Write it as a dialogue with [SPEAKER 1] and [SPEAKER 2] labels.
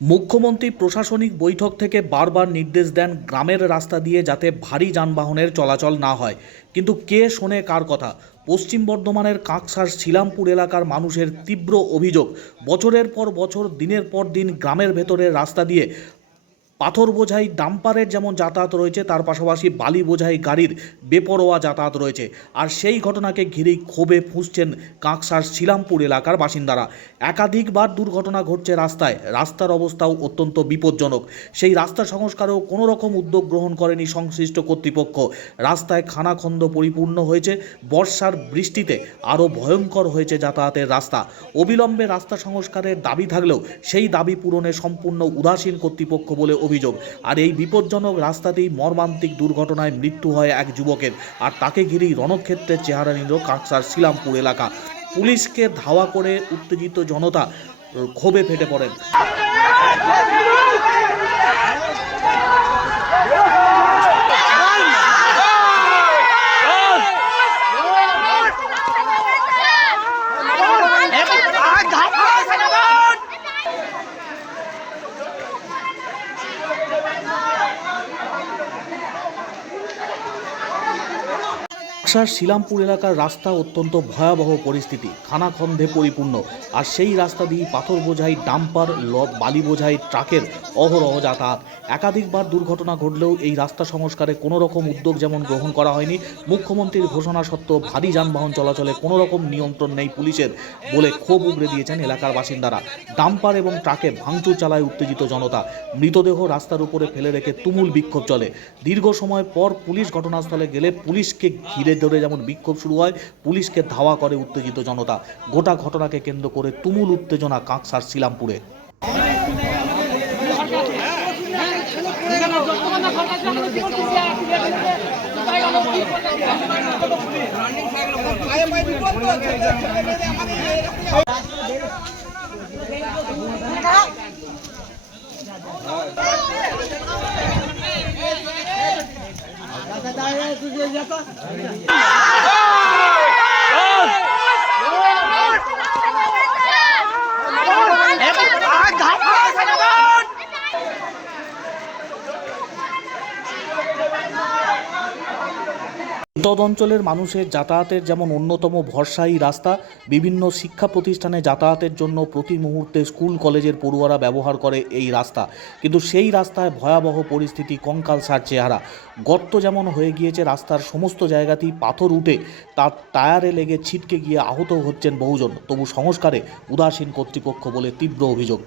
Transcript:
[SPEAKER 1] মুখ্যমন্ত্রী প্রশাসনিক বৈঠক থেকে বারবার নির্দেশ দেন গ্রামের রাস্তা দিয়ে যাতে ভারী যানবাহনের চলাচল না হয়। কিন্তু কে শোনে কার কথা? পশ্চিম বর্ধমানের কাঁকসার শিলামপুর এলাকার মানুষের তীব্র অভিযোগ, বছরের পর বছর, দিনের পর দিন গ্রামের ভেতরে রাস্তা দিয়ে পাথর বোঝাই ডাম্পারের যেমন যাতায়াত রয়েছে, তার পাশাপাশি বালি বোঝাই গাড়ির বেপরোয়া যাতায়াত রয়েছে। আর সেই ঘটনাকে ঘিরেই ক্ষোভে ফুঁসছেন কাঁকসার শিলামপুর এলাকার বাসিন্দারা। একাধিকবার দুর্ঘটনা ঘটছে রাস্তায়। রাস্তার অবস্থাও অত্যন্ত বিপজ্জনক। সেই রাস্তা সংস্কারেও কোনো রকম উদ্যোগ গ্রহণ করেনি সংশ্লিষ্ট কর্তৃপক্ষ। রাস্তায় খানাখন্দ পরিপূর্ণ হয়েছে। বর্ষার বৃষ্টিতে আরও ভয়ঙ্কর হয়েছে যাতায়াতের রাস্তা। অবিলম্বে রাস্তা সংস্কারের দাবি থাকলেও সেই দাবি পূরণে সম্পূর্ণ উদাসীন কর্তৃপক্ষ বলে অভিযোগ। আর এই বিপজ্জনক রাস্তাতেই মর্মান্তিক দুর্ঘটনায় মৃত্যু হয় এক যুবকের। আর তাকে ঘিরেই রণক্ষেত্রের চেহারা নিল কাকসার শিলামপুর এলাকা। পুলিশকে ধাওয়া করে উত্তেজিত জনতা ক্ষোভে ফেটে পড়েন। বাক্সার শিলামপুর এলাকার রাস্তা অত্যন্ত ভয়াবহ পরিস্থিতি। খানাখন্দে পরিপূর্ণ। আর সেই রাস্তা দিয়ে পাথর বোঝাই ডাম্পার বালি বোঝাই ট্রাকের অহরহ যাতায়াত। একাধিকবার দুর্ঘটনা ঘটলেও এই রাস্তা সংস্কারে কোনো রকম উদ্যোগ যেমন গ্রহণ করা হয়নি, মুখ্যমন্ত্রীর ঘোষণা সত্ত্বেও ভারী যানবাহন চলাচলে কোনো রকম নিয়ন্ত্রণ নেই পুলিশের বলে ক্ষোভ উগড়ে দিয়েছেন এলাকার বাসিন্দারা। ডাম্পার এবং ট্রাকে ভাঙচুর চালায় উত্তেজিত জনতা। মৃতদেহ রাস্তার উপরে ফেলে রেখে তুমুল বিক্ষোভ চলে। দীর্ঘ সময় পর পুলিশ ঘটনাস্থলে গেলে পুলিশকে ঘিরে ধরে যেমন বিক্ষোভ শুরু হয়, পুলিশকে ধাওয়া করে উত্তেজিত জনতা। গোটা ঘটনাকে কেন্দ্র করে তুমুল উত্তেজনা কাঁকসার শিলামপুরে। દાદા તું જતા. তদ অঞ্চলের মানুষের যাতায়াতের যেমন অন্যতম ভরসায়ী রাস্তা, বিভিন্ন শিক্ষা প্রতিষ্ঠানে যাতায়াতের জন্য প্রতি মুহূর্তে স্কুল, কলেজের পড়ুয়ারা ব্যবহার করে এই রাস্তা। কিন্তু সেই রাস্তায় ভয়াবহ পরিস্থিতি, কঙ্কাল সার চেহারা। গর্ত যেমন হয়ে গিয়েছে, রাস্তার সমস্ত জায়গাতেই পাথর উঠে তার টায়ারে লেগে ছিটকে গিয়ে আহত হচ্ছেন বহুজন। তবু সংস্কারে উদাসীন কর্তৃপক্ষ বলে তীব্র অভিযোগ।